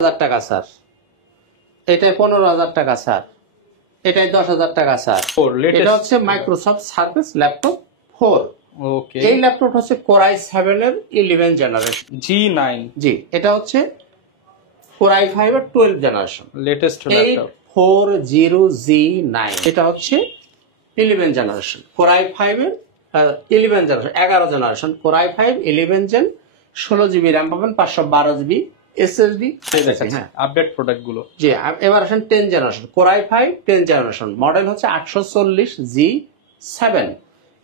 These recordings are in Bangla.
টাকা স্যার, এটাই 15,000 টাকা স্যার, এটাই 10,000 টাকা স্যার। এটা হচ্ছে মাইক্রোসফট সার্ফেস ল্যাপটপ 4। ওকে, এই ল্যাপটপ হচ্ছে Core i7 এর 11 জেনারেশন G9। জি, এটা হচ্ছে Core i5 এর 12 জেনারেশন, লেটেস্ট ল্যাপটপ 840G9। এটা হচ্ছে 11 জেনারেশন, Core i5 এর 11 generation, 11 generation, Core i5 11 gen, 16GB RAM পাবেন, 512GB এসএসডি। হ্যাঁ, আপডেট প্রোডাক্ট গুলো। জি, এবার আসেন 10 generation, Core i5 10 generation, model হচ্ছে 840G7।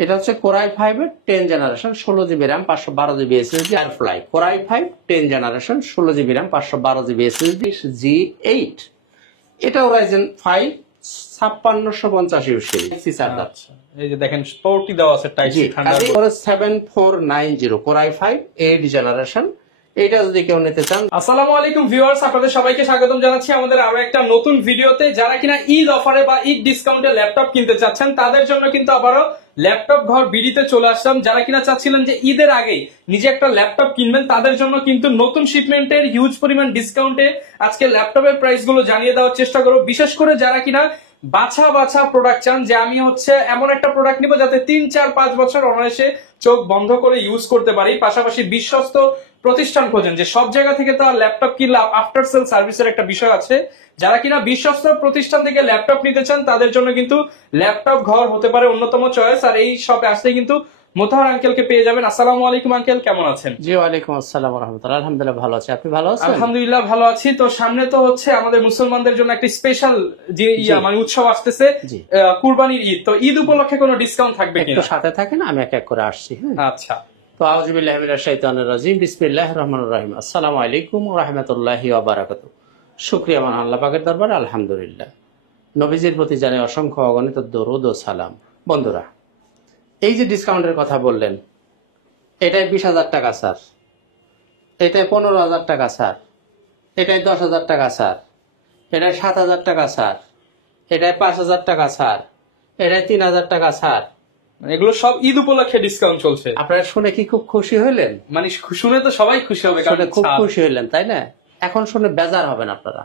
এটা হচ্ছে Core i5 এর 10 generation, 16GB RAM, 512GB SSD. Airfly Core i5 10 generation, 16GB RAM, 512GB SSD, G8। এটা Ryzen 5 5650 ইউজ সিরিজ। আচ্ছা, এই যে দেখেন পোর্টই দেওয়া আছে টাইপ সি ঠান্ডা। 7490 Core i5 8 জেনারেশন। এটা যদি কেউ নিতে চান। আসসালামু আলাইকুম ভিউয়ার্স, আপনাদের সবাইকে স্বাগতম জানাচ্ছি আমাদের আরো একটা নতুন ভিডিওতে। যারা কিনা ঈদ অফারে বা ঈদ ডিসকাউন্টে ল্যাপটপ কিনতে চাচ্ছেন তাদের জন্য কিন্তু আবারও ল্যাপটপ ঘর বিডিতে চলে আসলাম। যারা কিনা চাচ্ছিলেন যে ঈদের আগেই নিজে একটা ল্যাপটপ কিনবেন তাদের জন্য কিন্তু নতুন শিপমেন্টের হিউজ পরিমাণ ডিসকাউন্টে আজকে ল্যাপটপের প্রাইস গুলো জানিয়ে দেওয়ার চেষ্টা করব। বিশেষ করে যারা কিনা বাছা বাছা প্রোডাক্ট চান, যে আমি হচ্ছে এমন একটা প্রোডাক্ট নিব যাতে 3, 4, 5 বছর অনায়াসে চোখ বন্ধ করে ইউজ করতে পারি, পাশাপাশি বিশ্বস্ত প্রতিষ্ঠান খোঁজেন, যে সব জায়গা থেকে তো আর ল্যাপটপ কিনলে আফটার সেল সার্ভিসের একটা বিষয় আছে। যারা কিনা বিশ্বস্ত প্রতিষ্ঠান থেকে ল্যাপটপ নিতে চান তাদের জন্য কিন্তু ল্যাপটপ ঘর হতে পারে অন্যতম চয়েস। আর এই শপে আসলে কিন্তু মোতাহার আঙ্কেলকে পেয়ে যাবেন। আসসালামু আলাইকুম আঙ্কেল, কেমন আছেন? জি, ওয়ালাইকুম আসসালাম ওয়া রাহমাতুল্লাহ। আলহামদুলিল্লাহ ভালো আছি, আপনি ভালো আছেন? আলহামদুলিল্লাহ ভালো আছি। তো সামনে তো হচ্ছে আমাদের মুসলমানদের জন্য একটা স্পেশাল যে মানে উৎসব আসতেছে, কুরবানির ঈদ। তো ঈদ উপলক্ষে কোনো ডিসকাউন্ট থাকবে কিনা? একটু সাথে থাকেন, আমি এক এক করে আসছি। হ্যাঁ, আচ্ছা। তো আউযু বিল্লাহি মিনাশ শাইতানির রাজিম, বিসমিল্লাহির রহমানির রহিম। আসসালামু আলাইকুম ওয়া রাহমাতুল্লাহি ওয়া বারাকাতুহু। শুকরিয়া মান আল্লাহ পাকের দরবারে, আলহামদুলিল্লাহ। নবীজির প্রতি জানাই অসংখ্য অগণিত দরুদ ও সালাম। বন্ধুরা, এই যে ডিসকাউন্টের কথা বললেন, এটাই 20,000 টাকা স্যার, এটাই 15,000 টাকা স্যার, এটাই 10,000 টাকা স্যার, এটাই 7,000 টাকা স্যার, এটাই 5,000 টাকা স্যার, এটাই 3,000 টাকা স্যার। এগুলো সব ঈদ উপলক্ষে ডিসকাউন্ট চলছে। আপনারা শুনে কি খুব খুশি হইলেন? মানে শুনে তো সবাই খুশি হবে, শুনে খুব খুশি হইলেন, তাই না? এখন শুনে বেজার হবেন আপনারা।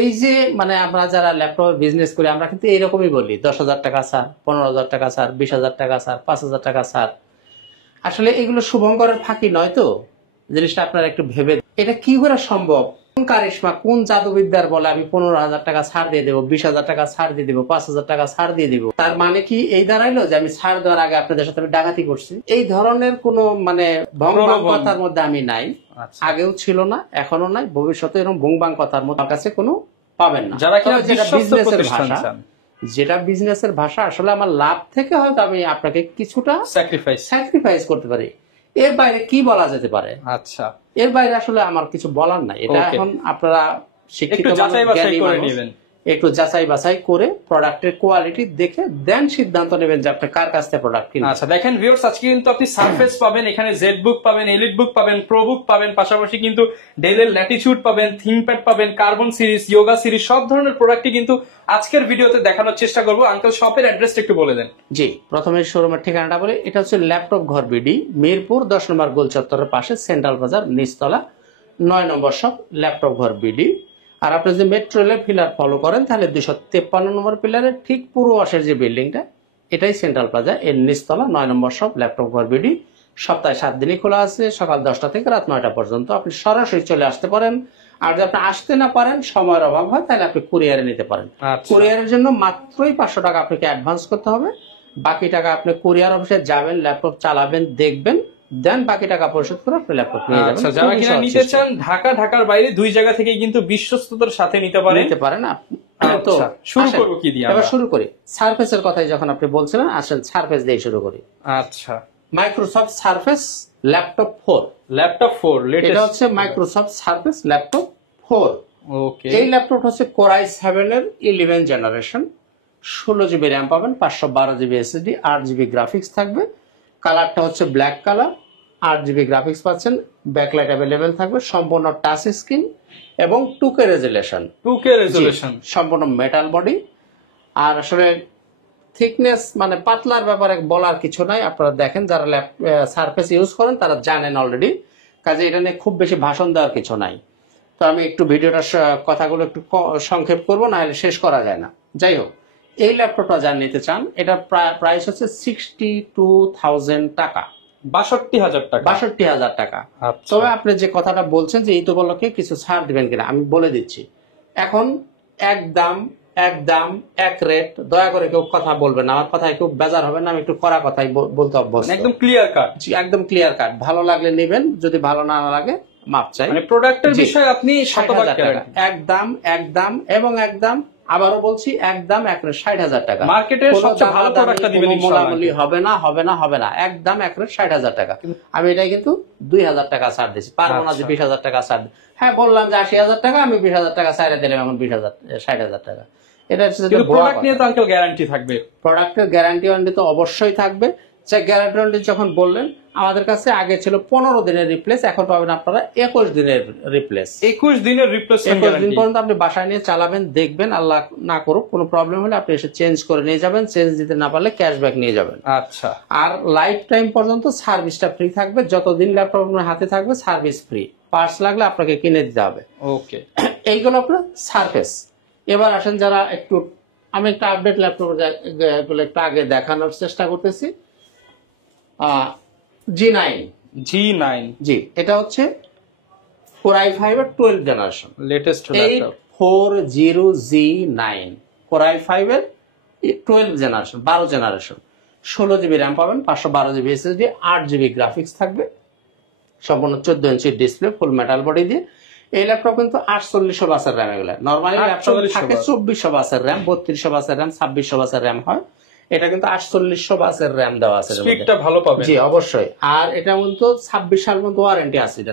এই যে মানে আমরা যারা ল্যাপটপ বিজনেস করি আমরা কিন্তু এইরকমই বলি, 10,000 টাকা স্যার, 15,000 টাকা স্যার, 20,000 টাকা স্যার, 5,000 টাকা স্যার। আসলে এগুলো শুভঙ্করের ফাঁকি নয় তো, জিনিসটা আপনারা একটু ভেবে, এটা কি করে সম্ভব? কোন কারিশমা, কোন জাদুবিদ্যার বলে আমি 15,000 টাকা ছাড় দিয়ে দেবো, 20,000 টাকা ছাড় দিয়ে দেবো, 5,000 টাকা ছাড় দিয়ে দিব? তার মানে কি এই দাঁড়াইলো যে আমি ছাড় দেওয়ার আগে আপনাদের সাথে আমি ডাকাতি করছি? এই ধরনের কোন মানে ভঙ্গবাং কথার মধ্যে আমি নাই, আগেও ছিল না, এখনো নাই, ভবিষ্যতে এরকম ভঙ্গবাং কথার মধ্যে আমার কাছে কোনো পাবেন না। যারা কিনা বিজনেসের ভাষা, যেটা বিজনেসের ভাষা, আসলে আমার লাভ থেকে হয়তো আমি আপনাকে কিছুটা স্যাক্রিফাইস করতে পারি, এর বাইরে কি বলা যেতে পারে? আচ্ছা, এর বাইরে আসলে আমার কিছু বলার নাই। এটা এখন আপনারা শিক্ষিত একটু যাচাই বাছাই করে প্রোডাক্টের কোয়ালিটি দেখে দেন সিদ্ধান্ত নেবেন যে আপনি কার কাছ থেকে প্রোডাক্ট কিনবেন। আচ্ছা, দেখেন ভিউয়ার্স, আজকে কিন্তু আপনি সারফেস পাবেন, এখানে জেড বুক পাবেন, এলিট বুক পাবেন, প্রো বুক পাবেন, পাশাপাশি কিন্তু ডেলের ল্যাটিটিউড পাবেন, থিংকপ্যাড পাবেন, কার্বন সিরিজ, ইয়োগা সিরিজ, সব ধরনের প্রোডাক্টই কিন্তু আজকের ভিডিওতে দেখানোর চেষ্টা করব। আঙ্কেল, শপের অ্যাড্রেসটা একটু বলে দেন। জি, প্রথমে শোরুমের ঠিকানাটা বলে, এটা হচ্ছে ল্যাপটপ ঘর বিডি, মিরপুর 10 নম্বর গোল চত্বরের পাশে, সেন্ট্রাল বাজার, নিচতলা, 9 নম্বর শপ, ল্যাপটপ ঘর বিডি। আর আপনি যদি মেট্রো রেলের পিলার ফলো করেন তাহলে 253 নম্বর পিলারের ঠিক পূর্ব পাশের যে বিল্ডিংটা, এটাই সেন্ট্রাল প্লাজা, এর নিচতলা, 9 নম্বর শপ, ল্যাপটপ ঘর বিডি। সপ্তাহে 7 দিনই খোলা আছে, সকাল 10টা থেকে রাত 9টা পর্যন্ত। আপনি সরাসরি চলে আসতে পারেন, আর যদি আপনি আসতে না পারেন, সময়ের অভাব হয়, তাহলে আপনি কুরিয়ারে নিতে পারেন। কুরিয়ারের জন্য মাত্রই 500 টাকা আপনাকে অ্যাডভান্স করতে হবে, বাকি টাকা আপনি কুরিয়ার অফিসে যাবেন, ল্যাপটপ চালাবেন, দেখবেন, দেন বাকি টাকা পরিশোধ করে আপনি ল্যাপটপ নিয়ে যাবেন। আচ্ছা, যারা কিনা নিতে চান ঢাকার বাইরে দুই জায়গা থেকে কিন্তু বিশ্বস্ততার সাথে নিতে পারেন। তো শুরু করব কি দিয়ে? এবার শুরু করি সারফেসের কথাই যখন আপনি বলছিলেন, আসেন সারফেস দিয়ে শুরু করি। আচ্ছা, মাইক্রোসফট সারফেস ল্যাপটপ 4। এটা হচ্ছে মাইক্রোসফট সারফেস ল্যাপটপ 4। ওকে, এই ল্যাপটপ হচ্ছে Core i7 এর 11 জেনারেশন, 16GB র্যাম পাবেন, 512GB এসএসডি, 8GB গ্রাফিক্স থাকবে। কালারটা হচ্ছে ব্ল্যাক কালার, 8GB গ্রাফিক্স পাচ্ছেন, ব্যাকলাইট অ্যাভেলেবেল থাকবে, সম্পূর্ণ টাচ স্ক্রিন এবং 2K রেজুলেশন, সম্পূর্ণ মেটাল বডি। আর আসলে থিকনেস মানে পাতলার ব্যাপারে বলার কিছু নাই, আপনারা দেখেন যারা সারফেস ইউজ করেন তারা জানেন অলরেডি, কাজে এটা নিয়ে খুব বেশি ভাষণ দেওয়ার কিছু নাই। তো আমি একটু ভিডিওটা কথাগুলো একটু সংক্ষেপ করব, না হলে শেষ করা যায় না। যাই হোক, এই ল্যাপটপটা যারা নিতে চান এটার প্রাইস হচ্ছে 62,000 টাকা, 62,000 টাকা। 62,000 টাকা। আচ্ছা। তবে আপনি যে কথাটা বলছেন যে ঈদ উপলক্ষে কিছু ছাড় দিবেন কিনা, আমি বলে দিচ্ছি। এখন একদম এক রেট, দয়া করে কেউ কথা বলবেন না, আমার কথায় কেউ বেজার হবে না, আমি একটু কড়া কথাই বলতে অভ্যস্ত। একদম ক্লিয়ার কাট। জি, একদম ক্লিয়ার কাট। ভালো লাগলে নেবেন, যদি ভালো না লাগে মাপ চাই। মানে প্রোডাক্টের বিষয়ে আপনি 60,000 টাকা একদম এবং একদম, আবারও বলছি একদম 60,000 টাকা। মার্কেটের সবচেয়ে ভালো প্রোডাক্টটা দিবেন ইনশাআল্লাহ। হবে না, একদম 60,000 টাকা। আমি এটাই কিন্তু 2,000 টাকা ছাড় দিচ্ছি, পারবো না যে 20,000 টাকা ছাড়। হ্যাঁ, বললাম যে 80,000 টাকা, আমি 20,000 টাকা ছাড়ে দিলাম, এখন 60,000 টাকা। এটা প্রোডাক্ট নিয়ে তো আঙ্কেল গ্যারান্টি থাকবে। প্রোডাক্টের গ্যারান্টি ওয়ারেন্টি তো অবশ্যই থাকবে। সে গ্যারান্টি ওয়ারেন্টি যখন বললেন, আমাদের কাছে আগে ছিল 15 দিনের রিপ্লেস, এখন পাবেন আপনারা 21 দিনের রিপ্লেস। 21 দিনের রিপ্লেসমেন্ট 21 দিন পর্যন্ত আপনি বাসায় নিয়ে চালাবেন, দেখবেন, আল্লাহ না করুক কোনো প্রবলেম হলে আপনি এসে চেঞ্জ করে নিয়ে যাবেন, চেঞ্জ দিতে না পারলে ক্যাশব্যাক নিয়ে যাবেন। আচ্ছা। আর লাইফ টাইম পর্যন্ত সার্ভিসটা ফ্রি থাকবে, যতদিন ল্যাপটপ আপনার হাতে থাকবে সার্ভিস ফ্রি। পার্টস লাগলে আপনাকে কিনে দিতে হবে। ওকে, এইগুলো আপনার সারফেস। এবার আসেন যারা একটু, আমি একটা আপডেট ল্যাপটপ একটু আগে দেখানোর চেষ্টা করতেছি। G9 জি, এটা হচ্ছে Core i5 এর 12 generation, latest laptop 840G9 Core i5 এর 12 জেনারেশন, 12 জেনারেশন। 16 জিবি র্যাম পাবেন, 512 জিবি এসএসডি, 8 জিবি গ্রাফিক্স থাকবে, সম্পূর্ণ 14 ইঞ্চি ডিসপ্লে, ফুল মেটাল বডি দিয়ে। এই ল্যাপটপ কিন্তু 4800 বাসের র্যাম। এগুলো নরমালি ল্যাপটপ থাকে 2400 বাসের র্যাম, 3200 বাসের র্যাম, 2600 বাসের র্যাম হয়। এটা কিন্তু 4800 বাসের র্যাম দেওয়া আছে, স্পিডটা ভালো পাবে। জি অবশ্যই। আর এটা কিন্তু 26 সাল পর্যন্ত ওয়ারেন্টি আছে, এটা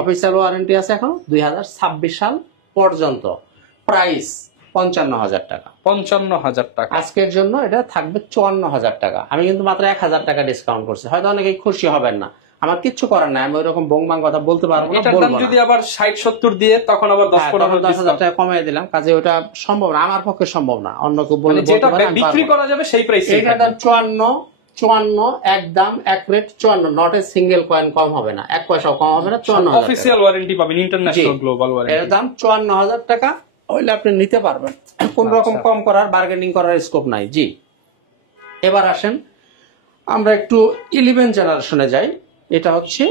অফিসিয়াল ওয়ারেন্টি আছে এখন 2026 সাল পর্যন্ত। প্রাইস 55,000 টাকা। 55,000 টাকা আজকের জন্য এটা থাকবে 54,000 টাকা। আমি কিন্তু মাত্র 1,000 টাকা ডিসকাউন্ট করছি, হয়তো অনেকেই খুশি হবেন না, আমার কিচ্ছু করার নাই, আমি ওইরকম বংবাং কথা বলতে পারবো না। এটার দাম যদি আবার 60-70 দিয়ে, তখন আবার 10,000 টাকা কমিয়ে দিলাম, কাজে ওটা সম্ভব না, আমার পক্ষে সম্ভব না, অন্য কেউ বললে যেটা বিক্রি করা যাবে সেই প্রাইসে। এটার দাম 54, একদম এক rate 54, not a single coin কম হবে না, এক পয়সাও কম হবে না। 54,000 অফিসিয়াল ওয়ারেন্টি পাবেন, ইন্টারন্যাশনাল গ্লোবাল ওয়ারেন্টি। এর দাম 54,000 টাকা হইলে আপনি নিতে পারবেন, কোন রকম কম করার, বার্গেনিং করার স্কোপ নাই। জি, এবার আসেন আমরা একটু 11 জেনারেশনে যাই। এটা হচ্ছে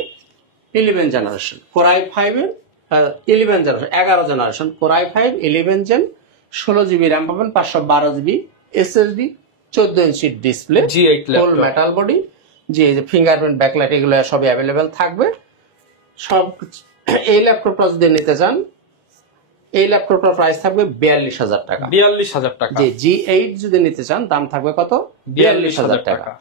11 জেনারেশন Core i5 এর 11 generation, 11 generation Core i5 11 gen, 16 GB RAM পাবেন, 512 GB SSD, 14 inch display, G8 full metal body. জি, এই যে ফিঙ্গারপ্রিন্ট, ব্যাকলাইট, এগুলো সবই অ্যাভেলেবেল থাকবে সব। এই ল্যাপটপটা যদি নিতে চান, এই ল্যাপটপটার প্রাইস থাকবে 42,000 টাকা। 42,000 টাকা। জি, G8 যদি নিতে চান দাম থাকবে কত? 42,000 টাকা।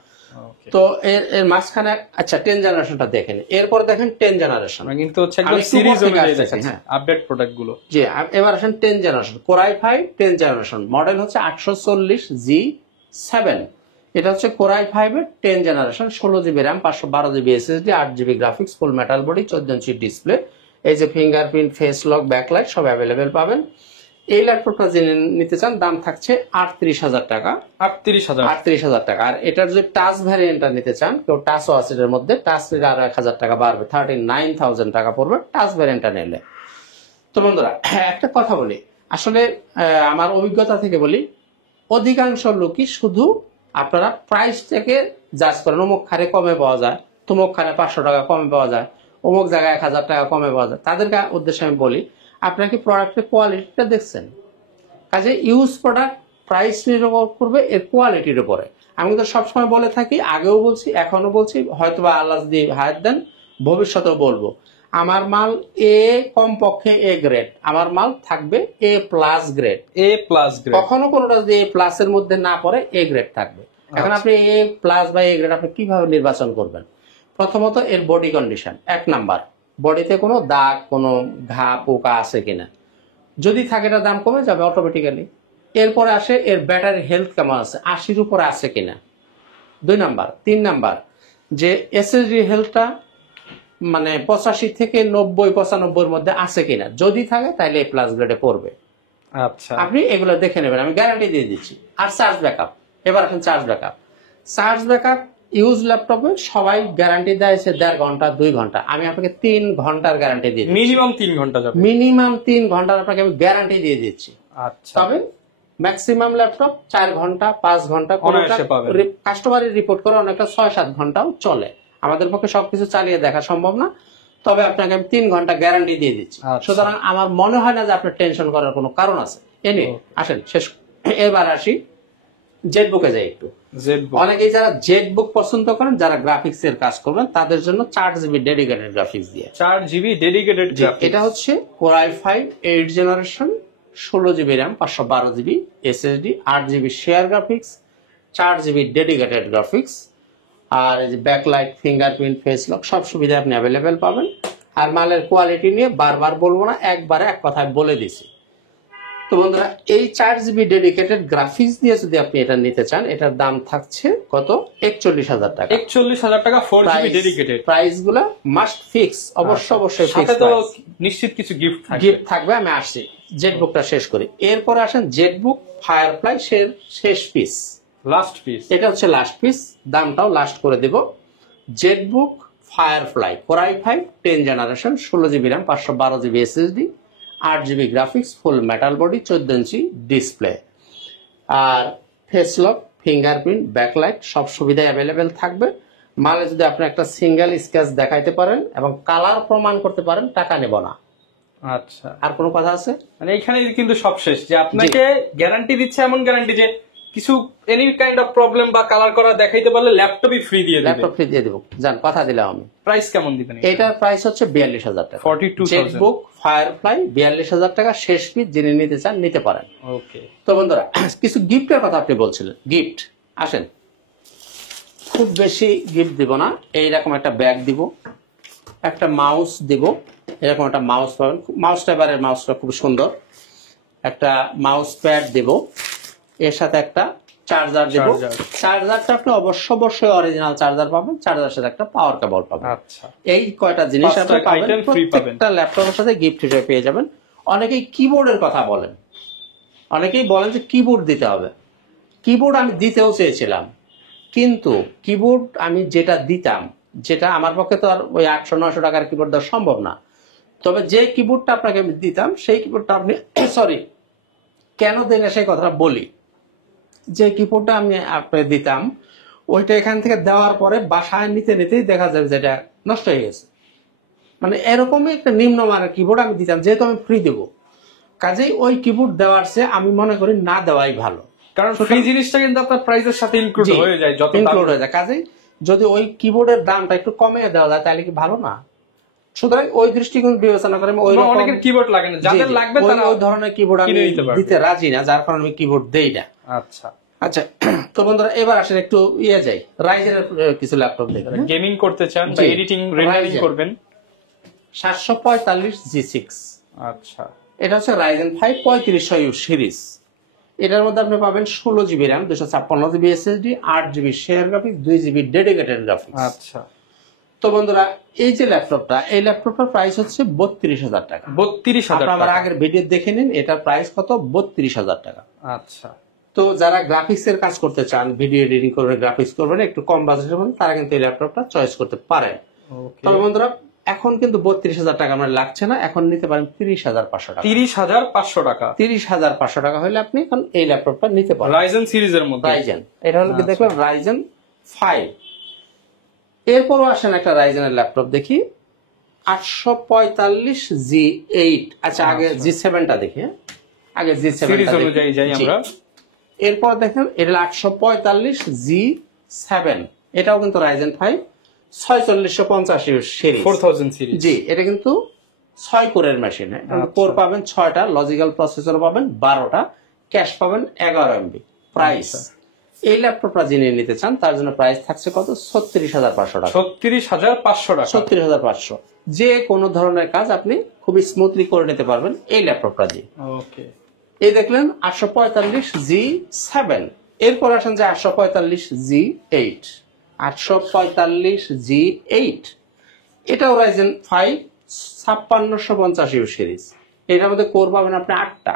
তো এর মাঝখানে আচ্ছা 10 জেনারেশনটা দেখেন, এরপর দেখেন 10 জেনারেশন কিন্তু হচ্ছে একদম সিরিজ অনুযায়ী দেখেন আপডেট প্রোডাক্ট গুলো। জি, এবার আসেন 10 generation Core i5 10 generation, model হচ্ছে 840G7। এটা হচ্ছে Core i5 এর 10 generation, 16 GB RAM, 512 GB SSD, 8 GB graphics, full metal body, 14 inch display. এই যে ফিঙ্গারপ্রিন্ট, ফেস লক, ব্যাকলাইট সব অ্যাভেলেবেল পাবেন। এই ল্যাপটপটা জেনে নিতে চান দাম থাকছে 38,000 টাকা। 38,000 টাকা। আর এটার যে টাচ ভ্যারিয়েন্টটা নিতে চান, কেউ টাচও আছে এর মধ্যে, টাচ নিলে আরো 1,000 টাকা বাড়বে, 39,000 টাকা পড়বে টাচ ভ্যারিয়েন্টটা নিলে। তো বন্ধুরা একটা কথা বলি, আসলে আমার অভিজ্ঞতা থেকে বলি, অধিকাংশ লোকই শুধু আপনারা প্রাইস থেকে জাজ করেন, অমুক খারে কমে পাওয়া যায়, তমুক খারে 500 টাকা কমে পাওয়া যায়, অমুক জায়গায় 1,000 টাকা কমে পাওয়া যায়। তাদেরকে উদ্দেশ্যে আমি বলি, আপনাকে প্রোডাক্টের কোয়ালিটিটা দেখছেন, কাজে ইউজ প্রোডাক্ট প্রাইস নির্ভর করবে এর কোয়ালিটির উপরে। আমি তো সবসময় বলে থাকি, আগেও বলছি, এখনো বলছি, হয়তোবা আল্লাহ যদি হায়াত দেন ভবিষ্যতেও বলবো, আমার মাল কমপক্ষে এ গ্রেড, আমার মাল থাকবে A+ গ্রেড। কখনো কোনোটা যদি A+ এর মধ্যে না পড়ে এ গ্রেড থাকবে। এখন আপনি A+ বা এ গ্রেড আপনি কিভাবে নির্বাচন করবেন? প্রথমত এর বডি কন্ডিশন, 1 নাম্বার, বডিতে কোনো দাগ, কোনো ঘা পোকা আছে কিনা, যদি থাকে এটা দাম কমে যাবে অটোমেটিক্যালি। এরপরে আসে এর ব্যাটারি হেলথ কেমন আছে, 80-র উপরে আছে কিনা, 2 নাম্বার। 3 নাম্বার, যে এসএসডি হেলথটা মানে 85 থেকে 90-95-এর মধ্যে আছে কিনা, যদি থাকে তাহলে A+ গ্রেডে পড়বে। আচ্ছা, আপনি এগুলো দেখে নেবেন, আমি গ্যারান্টি দিয়ে দিচ্ছি। আর চার্জ ব্যাকআপ, এবার আসেন charge backup. Charge backup use ল্যাপটপে সবাই গ্যারান্টি দেয় 1.5 ঘন্টা 2 ঘন্টা, আমি আপনাকে 3 ঘন্টার গ্যারান্টি দিয়ে দিচ্ছি। মিনিমাম 3 ঘন্টা যাবে, মিনিমাম 3 ঘন্টার আপনাকে আমি গ্যারান্টি দিয়ে দিচ্ছি। আচ্ছা, তবে ম্যাক্সিমাম ল্যাপটপ 4 ঘন্টা 5 ঘন্টা, অনায়াসে পাবেন। কাস্টমারের রিপোর্ট করে অনেকটা 6-7 ঘন্টাও চলে। আমাদের পক্ষে সবকিছু চালিয়ে দেখা সম্ভব না, তবে আপনাকে আমি 3 ঘন্টা গ্যারান্টি দিয়ে দিচ্ছি। আচ্ছা। সুতরাং আমার মনে হয় না যে আপনার টেনশন করার কোনো কারণ আছে। এনে আসেন শেষ, এবার আসি জেট বুকে যাই একটু। জেটবুক, অনেকেই যারা জেট বুক পছন্দ করেন, যারা গ্রাফিক্স এর কাজ করবেন, তাদের জন্য 4 জিবি ডেডিকেটেড গ্রাফিক্স দিয়ে। 4 জিবি ডেডিকেটেড গ্রাফিক্স, এটা হচ্ছে Core i5 8 generation, 16 GB RAM, 512 GB SSD, 8 GB share graphics, 4 GB dedicated graphics, আর এই যে ব্যাকলাইট, ফিঙ্গারপ্রিন্ট, ফেস লক সব সুবিধা আপনি অ্যাভেলেবেল পাবেন। আর মালের কোয়ালিটি নিয়ে বারবার বলবো না, একবারে এক কথায় বলে দিছি। তো বন্ধুরা, এই 4 জিবি ডেডিকেটেড গ্রাফিক্স দিয়ে যদি আপনি এটা নিতে চান, এটার দাম থাকছে কত? 41,000 টাকা। 41,000 টাকা 4 জিবি ডেডিকেটেড। প্রাইস গুলা মাস্ট ফিক্স, অবশ্যই সাথে ফিক্স। তো নিশ্চিত কিছু গিফট থাকবে। গিফট থাকবে, আমি আসছি। জেটবুকটা শেষ করি, এরপর আসেন জেটবুক ফায়ারফ্লাই শেষ পিস, লাস্ট পিস। এটা হচ্ছে লাস্ট পিস, দামটাও লাস্ট করে দেব। Jetbook Firefly Core i5 10 generation, 16 GB RAM, 512 GB SSD, 8 GB graphics, full metal body, 14 inch display, আর ফেস লক, ফিঙ্গারপ্রিন্ট, ব্যাকলাইট সব সুবিধা অ্যাভেলেবেল থাকবে। মালে যদি আপনি একটা সিঙ্গেল স্কেচ দেখাইতে পারেন এবং কালার প্রমাণ করতে পারেন, টাকা নেব না। আচ্ছা, আর কোনো কথা আছে? মানে এখানে কিন্তু সব শেষ, যে আপনাকে গ্যারান্টি দিচ্ছে, এমন গ্যারান্টি যে কিছু এনি কাইন্ড অফ প্রবলেম বা কালার করা দেখাইতে পারলে ল্যাপটপই ফ্রি দিয়ে দেবে। ল্যাপটপ ফ্রি দিয়ে দেবো, জান কথা দিলাম আমি। প্রাইস কেমন দিবেন? এটার প্রাইস হচ্ছে 42,000 টাকা। 42,000। জেটবুক ফায়ারফ্লাই 42,000 টাকা, শেষ পিস, যিনি নিতে চান নিতে পারেন। ওকে, তো বন্ধুরা, কিছু গিফটের কথা আপনি বলছিলেন, গিফট আসেন। খুব বেশি গিফট দিব না, এইরকম একটা ব্যাগ দিব, একটা মাউস দিব, এরকম একটা মাউস পাবেন, মাউসটা এবারের মাউসটা খুব সুন্দর, একটা মাউস প্যাড দেব, এর সাথে একটা চার্জার দেব। চার্জারটা আপনি অবশ্যই অরিজিনাল চার্জার পাবেন, চার্জারের সাথে একটা পাওয়ার কেবল পাবেন। আচ্ছা, এই কয়টা জিনিস আপনি পাঁচটা পাবেন, item free পাবেন। প্রত্যেকটা ল্যাপটপের সাথে গিফট হিসেবে পেয়ে যাবেন। অনেকেই কিবোর্ডের কথা বলেন, অনেকেই বলেন যে কিবোর্ড দিতে হবে। কিবোর্ড আমি দিতেও চেয়েছিলাম, কিন্তু কিবোর্ড আমি যেটা দিতাম, যেটা আমার পক্ষে তো আর ওই 800-900 টাকার কিবোর্ড দেওয়া সম্ভব না। তবে যে কিবোর্ডটা আপনাকে আমি দিতাম, সেই কিবোর্ডটা আপনি সরি কেন দেন সেই কথাটা বলি। যে কিবোর্ডটা আমি আপনাকে দিতাম, ওইটা এখান থেকে দেওয়ার পরে বাসায় নিতেই দেখা যাবে যেটা নষ্ট হয়ে গেছে। মানে এরকমই একটা নিম্নমানের কিবোর্ড আমি দিতাম, যেহেতু আমি ফ্রি দেবো, কাজেই ওই কিবোর্ড দেওয়ার চেয়ে আমি মনে করি না দেওয়াই ভালো। কারণ ফ্রি জিনিসটা কিন্তু আপনার প্রাইসের সাথে ইনক্লুড হয়ে যায়, যত ইনক্লুড হয়ে যায়। কাজেই যদি ওই কিবোর্ডের দামটা একটু কমিয়ে দেওয়া যায়, তাহলে কি ভালো না? সুতরাং ওই দৃষ্টিকোণ বিবেচনা করে আমি ওই রকম অনেকের কিবোর্ড লাগে না, যাদের লাগবে তারা ওই ধরনের কিবোর্ড আমি কিনে নিতে পারবে। দিতে রাজি না, যার কারণে আমি কিবোর্ড দেই না। আচ্ছা, আচ্ছা, তো বন্ধুরা এবার আসেন একটু যাই, রাইজেনের কিছু ল্যাপটপ দেখেন। গেমিং করতে চান বা এডিটিং রেন্ডারিং করবেন, 745 G6। আচ্ছা, এটা হচ্ছে Ryzen 5 3500U সিরিজ। এটার মধ্যে আপনি পাবেন 16 GB RAM, 256 GB SSD, 8 GB share graphics, 2 GB dedicated graphics. আচ্ছা। তো বন্ধুরা, এই যে ল্যাপটপটা, এই ল্যাপটপটার প্রাইস হচ্ছে 32,000 টাকা। 32,000 আপনারা আমার টাকা। আগের ভিডিও দেখে নিন, এটার প্রাইস কত? 32,000 টাকা। আচ্ছা, তো যারা গ্রাফিক্স এর কাজ করতে চান, ভিডিও এডিটিং করবেন, গ্রাফিক্স করবেন, একটু কম বাজেটের মধ্যে, তারা কিন্তু এই ল্যাপটপটা চয়েস করতে পারেন। ওকে। তবে বন্ধুরা, এখন কিন্তু 32,000 টাকা আমার লাগছে না, এখন নিতে পারেন 30,500 টাকা। 30,500 টাকা। 30,500 টাকা হলে আপনি এখন এই ল্যাপটপটা নিতে পারেন। রাইজেন সিরিজের মধ্যে। রাইজেন, এটা হলো কি দেখবেন রাইজেন 5। এরপরও আসেন একটা রাইজেনের ল্যাপটপ দেখি, 845 G8। আচ্ছা, আগে G7টা দেখি, আগে G7 সিরিজ অনুযায়ী যাই আমরা। এরপর দেখেন এটা 845 G7, এটাও কিন্তু রাইজেন 5 4650 সিরিজ, 4000 সিরিজ। জি, এটা কিন্তু 6 কোরের মেশিন। কোর পাবেন 6টা, লজিক্যাল প্রসেসর পাবেন 12টা, ক্যাশ পাবেন 11 MB। প্রাইস, এই ল্যাপটপটা যিনি নিতে চান তার জন্য প্রাইস থাকছে কত? 36,500 টাকা। 36,500 টাকা। 36,500। যে কোনো ধরনের কাজ আপনি খুবই স্মুথলি করে নিতে পারবেন এই ল্যাপটপটা দিয়ে। ওকে। এই দেখলেন 845 G7। এরপর আসেন যে 845 G8। 845 G8 এটাও রাইজেন 5 5650 সিরিজ। এটার মধ্যে কোর পাবেন আপনি 8টা,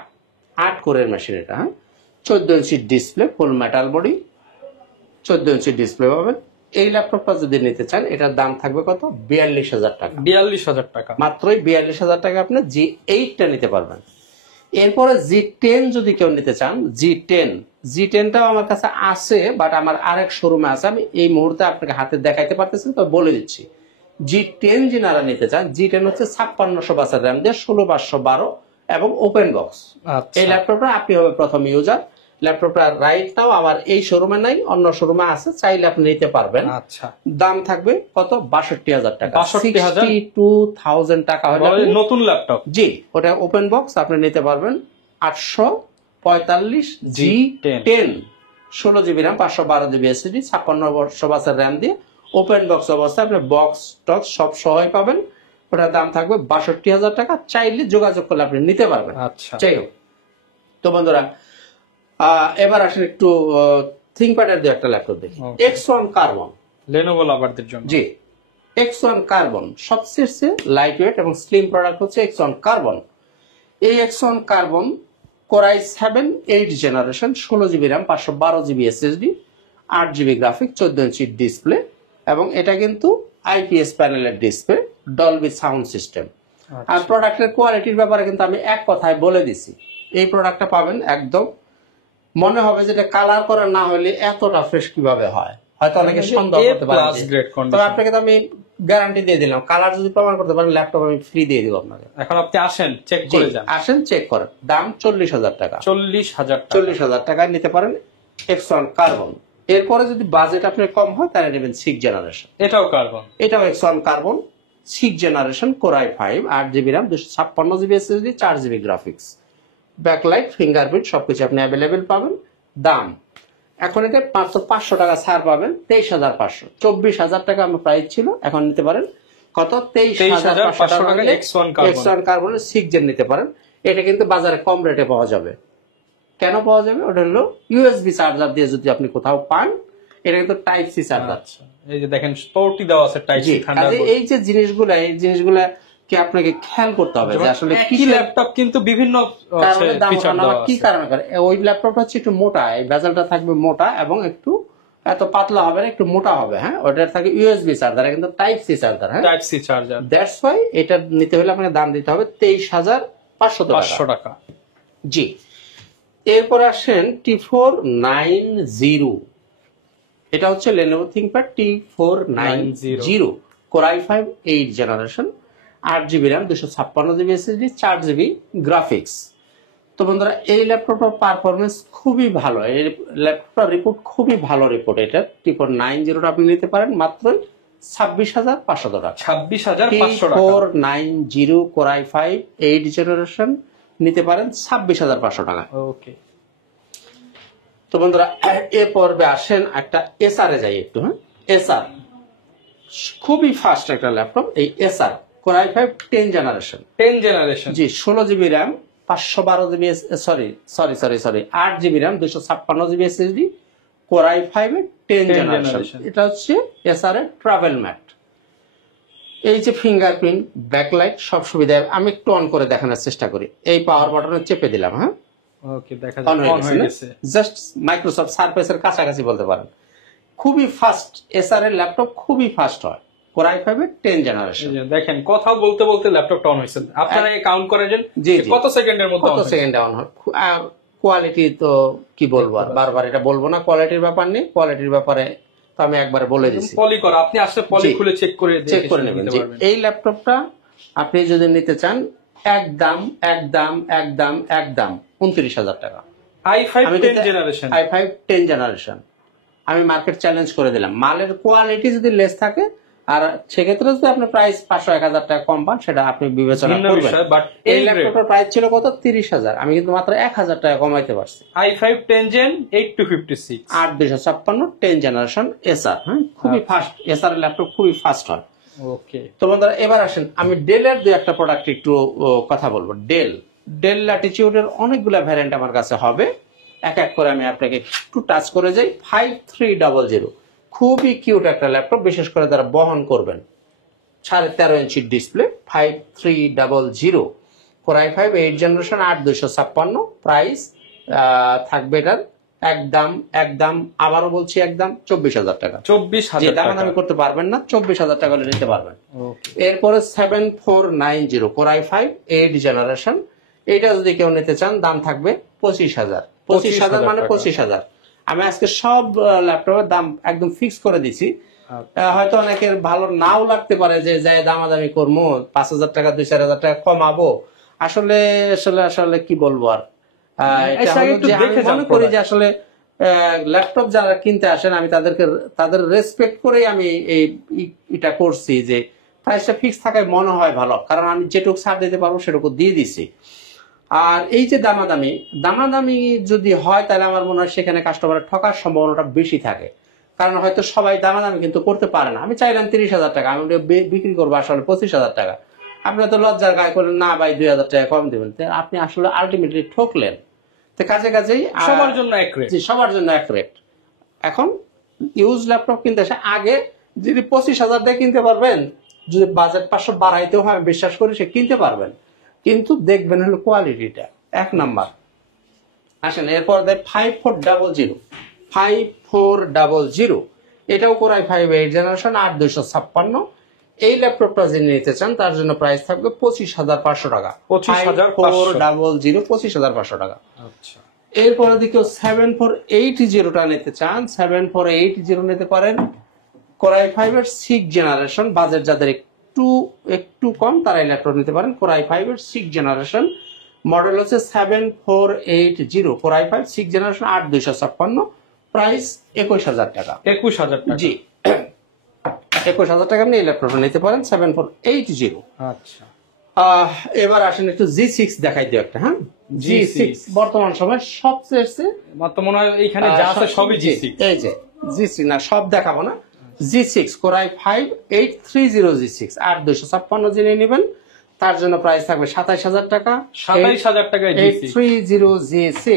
8 কোরের মেশিন এটা। 14 ইঞ্চি ডিসপ্লে, ফুল মেটাল বডি, 14 ইঞ্চি ডিসপ্লে পাবেন, এই ল্যাপটপটা যদি নিতে চান এটার দাম থাকবে কত 42,000 টাকা। 42,000 টাকা, মাত্রই 42,000 টাকা আপনি G8টা নিতে পারবেন। এরপরে G10 যদি কেউ নিতে চান, G10টাও আমার কাছে আছে, বাট আমার আরেক শোরুমে আছে, আমি এই মুহূর্তে আপনাকে হাতে দেখাইতে পারতেছি তো বলে দিচ্ছি। G10 যারা নিতে চান, G10 হচ্ছে 5600 বাসের র্যাম দিয়ে 16512 এবং ওপেন বক্স। এই ল্যাপটপটা আপনি হবে প্রথম ইউজার। ল্যাপটপটা রাইটটাও আমার এই শোরুমে নাই, অন্য শোরুমে আছে, চাইলে আপনি নিতে পারবেন। আচ্ছা, দাম থাকবে কত 62,000 টাকা, 62,000 টাকা হলে নতুন ল্যাপটপ। জি, ওটা ওপেন বক্স আপনি নিতে পারবেন। 845 G10 16GB RAM 512GB SSD 5600 বাসের র্যাম দিয়ে ওপেন বক্স অবস্থায় আপনি বক্স টক্স সব সহই পাবেন। ওটার দাম থাকবে 62,000 টাকা। চাইলে যোগাযোগ করলে আপনি নিতে পারবেন। আচ্ছা, যাই হোক, তো বন্ধুরা এবার আসেন একটু থিংকপ্যাডের দিয়ে একটা ল্যাপটপ দেখি। X1 কার্বন, Lenovo লাভারদের জন্য। জি, X1 কার্বন সবচেয়ে লাইট ওয়েট এবং স্লিম প্রোডাক্ট হচ্ছে X1 কার্বন। এই X1 carbon Core i7 8 generation 16GB RAM 512GB SSD 8GB graphic 14 inch display এবং এটা কিন্তু IPS প্যানেলের ডিসপ্লে, ডলবি সাউন্ড সিস্টেম। আর প্রোডাক্টের কোয়ালিটির ব্যাপারে কিন্তু আমি এক কথায় বলে দিছি, এই প্রোডাক্টটা পাবেন একদম মনে হবে যেটা কালার করা না হলে এতটা ফ্রেশ কিভাবে হয়, হয়তো অনেকে সন্দেহ করতে পারে। তবে আপনাকে তো আমি গ্যারান্টি দিয়ে দিলাম, কালার যদি প্রমাণ করতে পারেন ল্যাপটপ আমি ফ্রি দিয়ে দিব আপনাকে। এখন আপনি আসেন চেক করে যান, আসেন চেক করেন। দাম 40,000 টাকা, 40,000 টাকায় নিতে পারেন X1 কার্বন। এরপরে যদি বাজেট আপনার কম হয় তাহলে নেবেন 6 জেনারেশন, এটাও কার্বন, এটাও X1 carbon 6 generation Core i5 8GB RAM 256GB SSD 4GB graphics, backlight fingerprint সবকিছু আপনি অ্যাভেলেবেল পাবেন। দাম এখন এটা মাত্র 500 টাকা ছাড় পাবেন, 23,500। 24,000 টাকা আমার প্রাইস ছিল, এখন নিতে পারেন কত 23,500 টাকা X1 কার্বনের 6 জেন নিতে পারেন। এটা কিন্তু বাজারে কম রেটে পাওয়া যাবে। কেন পাওয়া যাবে? ওটা হলো USB চার্জার দিয়ে যদি আপনি কোথাও পান, এটা কিন্তু টাইপ সি চার্জার। এই যে দেখেন পোর্টই দেওয়া আছে টাইপ সি থান্ডারবোল্ট। এই যে জিনিসগুলা কি আপনাকে খেয়াল করতে হবে যে আসলে কি ল্যাপটপ কিন্তু বিভিন্ন ফিচার দেওয়া আছে। কি কারণে করে ওই ল্যাপটপটা হচ্ছে একটু মোটা, এই বেজেলটা থাকবে মোটা এবং একটু এত পাতলা হবে না, একটু মোটা হবে। হ্যাঁ, ওটার থাকে USB চার্জার, কিন্তু টাইপ সি চার্জার। হ্যাঁ, type C charger. That's why এটা নিতে হলে আপনাকে দাম দিতে হবে 23,500 টাকা। জি, এরপর আসেন T490। এটা হচ্ছে Lenovo ThinkPad T490 Core i5 8 generation 8GB RAM 256GB SSD 4GB graphics. তো বন্ধুরা এই ল্যাপটপটার পারফরমেন্স খুবই ভালো, এই ল্যাপটপটার রিপোর্ট খুবই ভালো রিপোর্ট। এটা T490 আপনি নিতে পারেন মাত্র 26,500 টাকা। 26,500 টাকা। T490 Core i5 8 জেনারেশন নিতে পারেন 26,500 টাকা। ওকে, তো বন্ধুরা এ পর্বে আসেন একটা এসআর এ যাই একটু। হ্যাঁ, এসআর খুবই ফাস্ট একটা ল্যাপটপ। এই এসআর Core i5 10 জেনারেশন জি 16GB RAM 512GB sorry 8GB RAM 256GB SSD Core i5 10 generation. এটা হচ্ছে এসআর এর ট্রাভেল ম্যাট। এই যে ফিঙ্গারপ্রিন্ট ব্যাকলাইট সব সুবিধা আমি একটু অন করে দেখানোর চেষ্টা করি। এই পাওয়ার বাটনে চেপে দিলাম। হ্যাঁ, ওকে, দেখা যাচ্ছে অন হয়ে গেছে। জাস্ট মাইক্রোসফট সারফেসের কাছাকাছি বলতে পারেন। খুবই ফাস্ট, এসআর এর ল্যাপটপ খুবই ফাস্ট হয়। Core i5 10 generation. দেখেন কথা বলতে বলতে ল্যাপটপটা অন হয়েছে। আপনারা কাউন্ট করেন যে কত সেকেন্ডের মধ্যে কত সেকেন্ডে অন হয়। কোয়ালিটি তো কি বলবো, আর বারবার এটা বলবো না, কোয়ালিটির ব্যাপার নেই। কোয়ালিটির ব্যাপারে তো আমি একবার বলে দিচ্ছি। পলি করা, আপনি আসলে পলি খুলে চেক করে নেবেন। এই ল্যাপটপটা আপনি যদি নিতে চান একদম 29,000 টাকা। i5 10 জেনারেশন আমি মার্কেট চ্যালেঞ্জ করে দিলাম। মালের কোয়ালিটি যদি লেস থাকে আর সেক্ষেত্রে যদি আপনি প্রাইস 500-1,000 টাকা কম পান সেটা আপনি বিবেচনা করবেন। এই ল্যাপটপের প্রাইস ছিল কত 30,000, আমি কিন্তু মাত্র 1,000 টাকা কমাইতে পারছি। i5 10 Gen 8256 8256 10 generation SR. হ্যাঁ, খুবই ফাস্ট এসআর ল্যাপটপ, খুবই ফাস্ট হয়। ওকে, তো বন্ধুরা এবার আসেন আমি ডেলের দুই একটা প্রোডাক্ট একটু কথা বলবো। ডেল ল্যাটিটিউডের অনেকগুলো ভ্যারিয়েন্ট আমার কাছে হবে, এক এক করে আমি আপনাকে একটু টাচ করে যাই। 5300 খুবই কিউট একটা ল্যাপটপ, বিশেষ করে যারা বহন করবেন। 13.5 ইঞ্চির display 5300 Core i5 8 generation 8256 price থাকবে এটার একদম একদম আবারও বলছি একদম 24,000 টাকা। 24,000 যে টাকা। দামাদামি করতে পারবেন না, 24,000 টাকা হলে নিতে পারবেন। ওকে। এরপরে 7490 Core i5 8 জেনারেশন, এটা যদি কেউ নিতে চান দাম থাকবে 25,000। 25,000 মানে 25,000। আমি আজকে সব ল্যাপটপের দাম একদম ফিক্স করে দিছি। হয়তো অনেকের ভালো নাও লাগতে পারে যে যাই দামাদামি করবো 5,000 টাকা 2-4,000 টাকা কমাবো, আসলে আসলে আসলে কি বলবো আর। এটা হলো যে আমি মনে করি যে আসলে ল্যাপটপ যারা কিনতে আসেন আমি তাদের রেসপেক্ট করেই আমি এটা করছি যে প্রাইসটা ফিক্স থাকায় মনে হয় ভালো, কারণ আমি যেটুকু ছাড় দিতে পারবো সেটুকু দিয়ে দিছি। আর এই যে দামাদামি যদি হয় তাহলে আমার মনে হয় সেখানে কাস্টমারের ঠকার সম্ভাবনাটা বেশি থাকে, কারণ হয়তো সবাই দামাদামি কিন্তু করতে পারে না। আমি চাইলাম 30,000 টাকা, আমি বিক্রি করবো আসলে 25,000 টাকা। আপনি তো লজ্জার গায়ে করলেন না ভাই 2,000 টাকা কম দেবেন, আপনি আসলে আলটিমেটলি ঠকলেন। তো কাজেই সবার জন্য এক রেট। সবার জন্য এক রেট। এখন ইউজ ল্যাপটপ কিনতে আসে আগে যদি 25,000 দিয়ে কিনতে পারবেন, যদি বাজেট 500 বাড়াইতেও হয় আমি বিশ্বাস করি সে কিনতে পারবেন, কিন্তু দেখবেন হলো কোয়ালিটিটা 1 নাম্বার। আসেন এরপর 5400 এটাও Core i5 8 জেনারেশন 8256। এই ল্যাপটপটা যিনি নিতে চান তার জন্য প্রাইস থাকবে 25,500 টাকা। 5400 25,500 টাকা। আচ্ছা। এরপরে দিকে 7480 নিতে চান, 7480 নিতে পারেন। Core i5 এর 6 জেনারেশন, বাজেট যাদের একটু কম তারা এই ল্যাপটপ নিতে পারেন। Core i5 এর 6 জেনারেশন, মডেল হচ্ছে 7480। Core i5 6 জেনারেশন 8256, প্রাইস 21,000 টাকা। 21,000 টাকা। জি 21,000 টাকা আপনি এই ল্যাপটপটা নিতে পারেন 7480। আচ্ছা। এবার আসেন একটু G6 দেখাই দিও একটা। হ্যাঁ, G6 বর্তমান সময় সবচেয়ে মাত্র মনে হয় এইখানে যা আছে সবই G6। এই যে G6 না, সব দেখাবো না। G6 Core i5 830 G6 8256 যিনি নেবেন তার জন্য প্রাইস থাকবে 27,000 টাকা। 27,000 টাকায় G6। 830 G6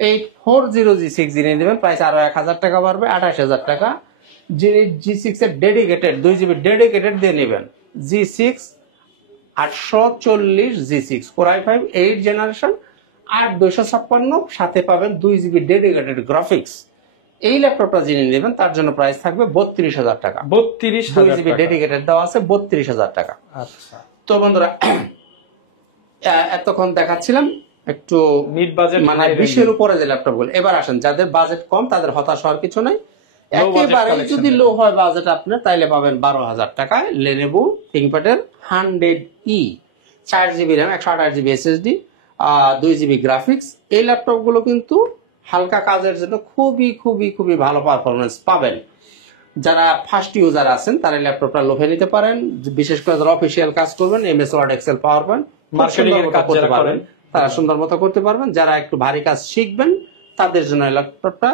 840 G6 যিনি নেবেন প্রাইস আরো 1,000 টাকা বাড়বে 28,000 টাকা। যিনি G6 এর ডেডিকেটেড 2GB ডেডিকেটেড দিয়ে নেবেন G6 840 G6 Core i5 8 generation 8256, সাথে পাবেন 2GB ডেডিকেটেড গ্রাফিক্স। এই ল্যাপটপটা যিনি নেবেন তার জন্য প্রাইস থাকবে 32,000 টাকা। 32,000 2GB ডেডিকেটেড দেওয়া আছে 32,000 টাকা। আচ্ছা। তো বন্ধুরা এতক্ষণ দেখাচ্ছিলাম একটু মিড বাজেট মানে 20-এর উপরে যে ল্যাপটপগুলো। এবার আসেন যাদের বাজেট কম তাদের হতাশ হওয়ার কিছু নাই। একেবারে যদি লো হয় বাজেট আপনার তাইলে পাবেন 12,000 টাকায় Lenovo ThinkPad এর 100E 4GB RAM 128GB SSD 2GB graphics. এই ল্যাপটপ গুলো কিন্তু হালকা কাজের জন্য খুবই খুবই খুবই ভালো পারফরমেন্স পাবেন। যারা ফার্স্ট ইউজার আছেন তারা ল্যাপটপটা লোভে নিতে পারেন, বিশেষ করে যারা অফিসিয়াল কাজ করবেন MS Word Excel PowerPoint marketing এর কাজ করতে পারবেন, তারা সুন্দর মতো করতে পারবেন। যারা একটু ভারী কাজ শিখবেন তাদের জন্য এই ল্যাপটপটা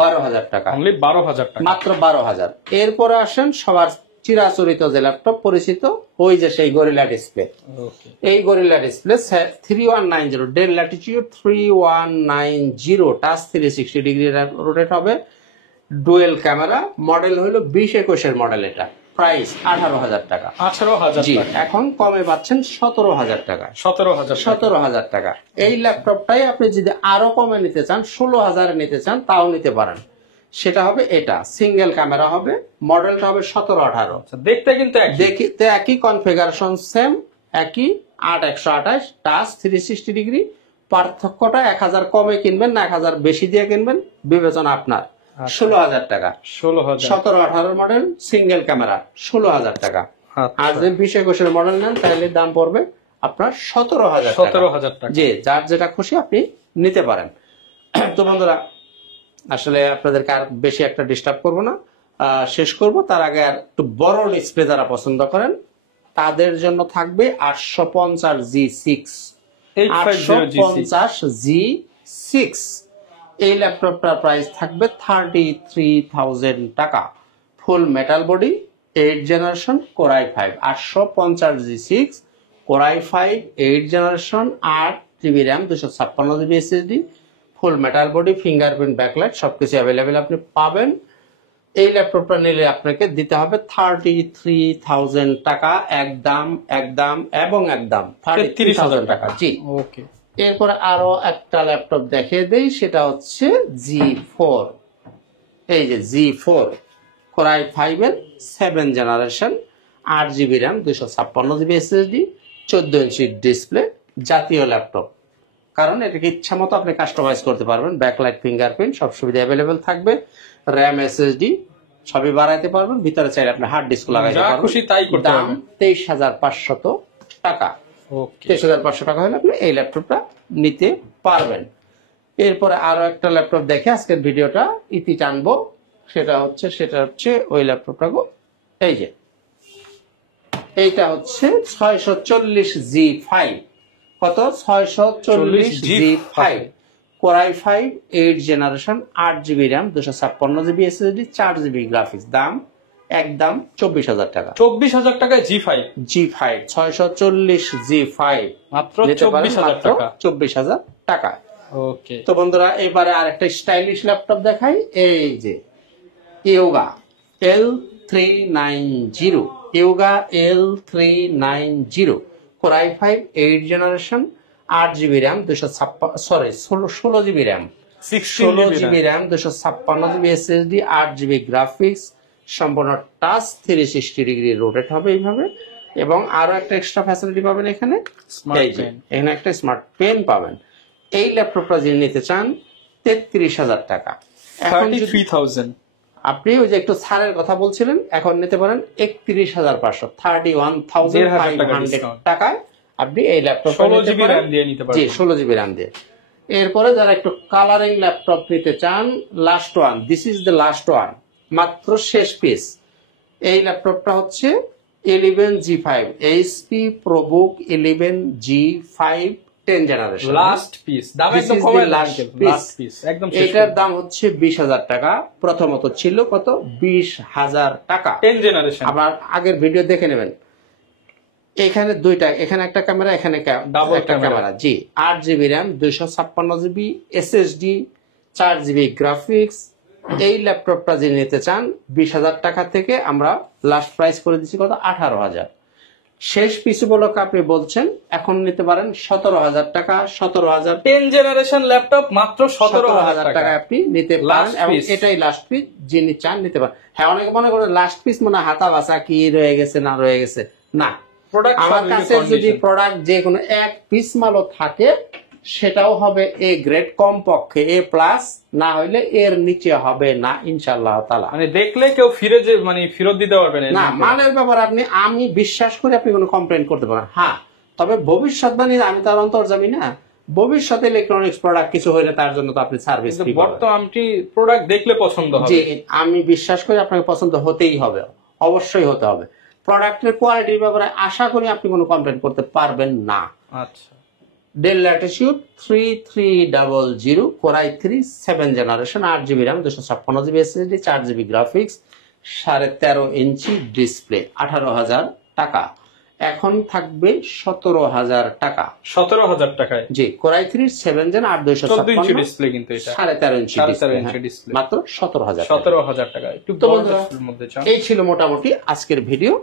12,000 টাকা, অনলি 12,000 টাকা, মাত্র 12,000। এরপরে আসেন সবার চিরাচরিত যে ল্যাপটপ পরিচিত, ওই যে সেই গরিলা ডিসপ্লে। এই gorilla display 3190 del Latitude 3190 touch 360 degree rotate হবে, ডুয়েল ক্যামেরা, মডেল হলো 2021 এর মডেল। এটা প্রাইস 18,000 টাকা। 18,000 জি, টাকা। এখন কমে পাচ্ছেন 17,000 টাকা। 17,000 টাকা। এই ল্যাপটপটাই আপনি যদি আরো কমে নিতে চান 16,000 নিতে চান তাও নিতে পারেন। সেটা হবে এটা সিঙ্গেল ক্যামেরা হবে, মডেলটা হবে 1718। দেখতে কিন্তু দেখতে একই, কনফিগারেশন সেম একই, 8128 টাচ 360 ডিগ্রি। পার্থক্যটা 1,000 কমে কিনবেন না 1,000 বেশি দিয়ে কিনবেন বিবেচনা আপনার। 16,000 টাকা। 1718 মডেল সিঙ্গেল ক্যামেরা 16,000 টাকা। আর যদি 2021 মডেল নেন তাহলে দাম পড়বে আপনার 17,000 টাকা। জি, যার যেটা খুশি আপনি নিতে পারেন। তো বন্ধুরা আসলে আপনাদেরকে আর বেশি একটা ডিস্টার্ব করব না, শেষ করব। তার আগে আর একটু বড় ডিসপ্লে যারা পছন্দ করেন তাদের জন্য থাকবে 850 G6 850 G6। এই ল্যাপটপটার প্রাইস থাকবে 33,000 টাকা। ফুল metal body 8 generation Core i5 850 G6 Core i5 8 generation 8GB RAM 256GB SSD, ফুল মেটাল বডি, ফিঙ্গারপ্রিন্ট, ব্যাকলাইট সবকিছু অ্যাভেলেবেল আপনি পাবেন। এই ল্যাপটপটা নিলে আপনাকে দিতে হবে 33,000 টাকা, একদম এবং একদম 33,000 টাকা। জি, ওকে। এরপরে আরো একটা ল্যাপটপ দেখিয়ে দেই, সেটা হচ্ছে G4। এই যে G4 কোরাই 5 এর 7 generation, 8 GB RAM, 256 GB SSD, 14 inch display, জাতীয় ল্যাপটপ। কারণ এটাকে ইচ্ছা মতো আপনি কাস্টমাইজ করতে পারবেন, ব্যাকলাইট, ফিঙ্গারপ্রিন্ট সব সুবিধা অ্যাভেলেবেল থাকবে, র্যাম SSD সবই বাড়াইতে পারবেন, ভিতরে চাইলে আপনি হার্ড ডিস্ক লাগাইতে যা পারবেন। খুশি তাই করতে দাম পারবেন। 23,500 টাকা। ওকে, 23,500 টাকা হলে আপনি এই ল্যাপটপটা নিতে পারবেন। এরপরে আরো একটা ল্যাপটপ দেখে আজকের ভিডিওটা ইতি টানবো, সেটা হচ্ছে ওই ল্যাপটপটা এই যে এইটা হচ্ছে 640G5। কত? 640G5 core i 5 8 generation, 8 GB RAM, 256 GB SSD, 4 GB graphics. দাম একদম 24,000 টাকা। 24,000 টাকায় G5। 640G5 মাত্র নিতে পারেন 24,000 মাত্র টাকা। 24,000 টাকা। ওকে, তো বন্ধুরা এবারে আরেকটা স্টাইলিশ ল্যাপটপ দেখাই, এই যে yoga L390। Yoga L390 core i 5 8 generation, 8 GB RAM, 16 GB RAM, 16 GB RAM, 256 GB SSD, 8 GB graphics, সম্পূর্ণ টাচ, 360 ডিগ্রি রোটেট হবে এইভাবে। এবং আরো একটা এক্সট্রা ফ্যাসিলিটি পাবেন এখানে, Smart এই যে pen। এখানে একটা স্মার্ট পেন পাবেন। এই ল্যাপটপটা যিনি নিতে চান 33,000 টাকা। এখন যদি 33,000। আপনি ওই যে একটু ছাড়ের কথা বলছিলেন, এখন নিতে পারেন 31,500, 1,500 31,500 টাকায় আপনি এই ল্যাপটপ 16 GB র্যাম দিয়ে নিতে জি, পারবেন। 16 GB র্যাম দিয়ে। এরপরে যারা একটু কালারিং ল্যাপটপ নিতে চান, last one, this is the last one, মাত্র শেষ পিস। এই ল্যাপটপটা হচ্ছে 11G5 HP ProBook 11G5 10 generation. Last piece, দাম একদম কমে, লাস্ট পিস একদম শেষ। এটার দাম হচ্ছে 20,000 টাকা। প্রথমত ছিল কত? 20,000 টাকা। 10 জেনারেশন। আবার আগের ভিডিও দেখে নেবেন, এখানে দুইটা, এখানে একটা ক্যামেরা, এখানে Double একটা camera। ক্যামেরা। জি, 8 GB RAM, 256 GB SSD, 4 GB graphics. এই ল্যাপটপটা যে নিতে চান 20,000 টাকা থেকে আমরা লাস্ট প্রাইস করে দিচ্ছি কত? 18,000। শেষ পিস উপলক্ষে আপনি বলছেন এখন নিতে পারেন 17,000 টাকা। 17,000 10 জেনারেশন ল্যাপটপ মাত্র 17,000 টাকা টাকা আপনি নিতে পারেন, Last এবং piece। এটাই লাস্ট পিস, যিনি চান নিতে পারেন। হ্যাঁ, অনেকে মনে করে লাস্ট পিস মানে হাতা বাসা কি রয়ে গেছে না রয়ে গেছে, না। প্রোডাক্ট আমার কাছে যদি প্রোডাক্ট যে কোনো এক পিস মালও থাকে, সেটাও হবে এ গ্রেড, কম পক্ষে এ প্লাস, না হইলে এর নিচে হবে না ইনশাআল্লাহ তাআলা। মানে দেখলে কেউ ফেরত দিতে পারবে না। না, মালের ব্যাপারে আমি বিশ্বাস করে আপনি কোনো কমপ্লেন করতে পারেন। হ্যাঁ, তবে ভবিষ্যৎবাণী, আমি তার অন্তর্জামী না, ভবিষ্যতে ইলেকট্রনিক্স প্রোডাক্ট কিছু হইলে তার জন্য তো আপনি সার্ভিস ফ্রি পাবেন। বর্তমানে প্রোডাক্ট দেখলে পছন্দ হবে। জি, আমি বিশ্বাস করি আপনাকে পছন্দ হতেই হবে, অবশ্যই হতে হবে। প্রোডাক্টের কোয়ালিটির ব্যাপারে আশা করি আপনি কোনো কমপ্লেন করতে পারবেন না। আচ্ছা, del Latitude 3300 core i 3 7 generation, 8 GB RAM, 256 GB SSD, 4 GB graphics, 13.5 inch display, 18,000 টাকা। এখন থাকবে 17,000 টাকা। 17,000 টাকায় জি, কোরাই 3 7 জেন, 8 14 ইঞ্চি 256, ডিসপ্লে, কিন্তু এটা 13.5 ইঞ্চি 13.5 ইঞ্চি ডিসপ্লে, ডিসপ্লে, মাত্র 17,000 টাকা। 17,000 টাকায় একটু তো বড় বন্ধুরা, ডিসপ্লের মধ্যে চান। এই ছিল মোটামুটি আজকের ভিডিও।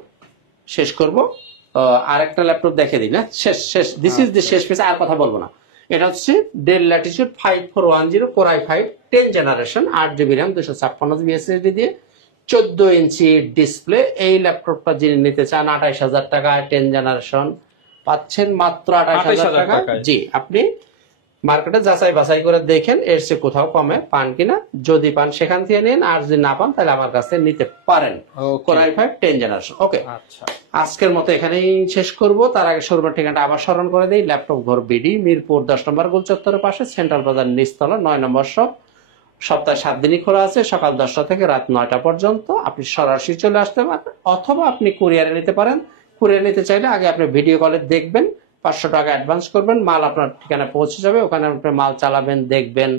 শেষ করব, আরেকটা ল্যাপটপ দেখে দিই না, শেষ দিস ইজ দি শেষ পিস, আর কথা বলবো না। এটা হচ্ছে del Latitude 5410 core i 5 10 generation, 8 GB RAM, 256 GB SSD দিয়ে, 14 ইঞ্চি ডিসপ্লে। এই ল্যাপটপটা যিনি নিতে চান 28,000 টাকা, 10 জেনারেশন পাচ্ছেন মাত্র 28,000 টাকা। টাকায়। জি, আপনি মার্কেটে যাচাই বাছাই করে দেখেন এর চেয়ে কোথাও কমে পান কিনা। যদি পান সেখান থেকে নিন, আর যদি না পান তাহলে আমার কাছ থেকে নিতে পারেন। Okay। Core i 5 10 generation. ওকে, আচ্ছা, আজকের মতো এখানেই শেষ করব। তার আগে শোরুমের ঠিকানাটা আবার স্মরণ করে দেই, ল্যাপটপ ঘর বিডি, মিরপুর 10 নম্বর গোল চত্বরের পাশে, সেন্ট্রাল বাজার নিচতলা, 9 নম্বর শপ। সপ্তাহে 7 দিনই খোলা আছে, সকাল 10টা থেকে রাত 9টা পর্যন্ত। আপনি সরাসরি চলে আসতে পারেন, অথবা আপনি কুরিয়ারে নিতে পারেন। কুরিয়ার নিতে চাইলে আগে আপনি ভিডিও কলে দেখবেন, 500 টাকা অ্যাডভান্স করবেন, মাল আপনার ঠিকানায় পৌঁছে যাবে, ওখানে আপনি মাল চালাবেন, দেখবেন,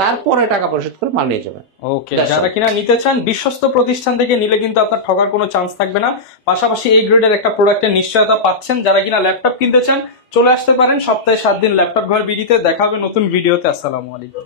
তারপরে টাকা পরিশোধ করে মাল নিয়ে যাবেন। ওকে। যারা কিনা নিতে চান বিশ্বস্ত প্রতিষ্ঠান থেকে নিলে কিন্তু আপনার ঠকার কোনো চান্স থাকবে না। পাশাপাশি এই গ্রেডের একটা প্রোডাক্টের নিশ্চয়তা পাচ্ছেন। যারা কিনা ল্যাপটপ কিনতে চান চলে আসতে পারেন সপ্তাহে 7 দিন ল্যাপটপ ঘর বিডিতে। দেখা হবে নতুন ভিডিওতে। আসসালামু আলাইকুম।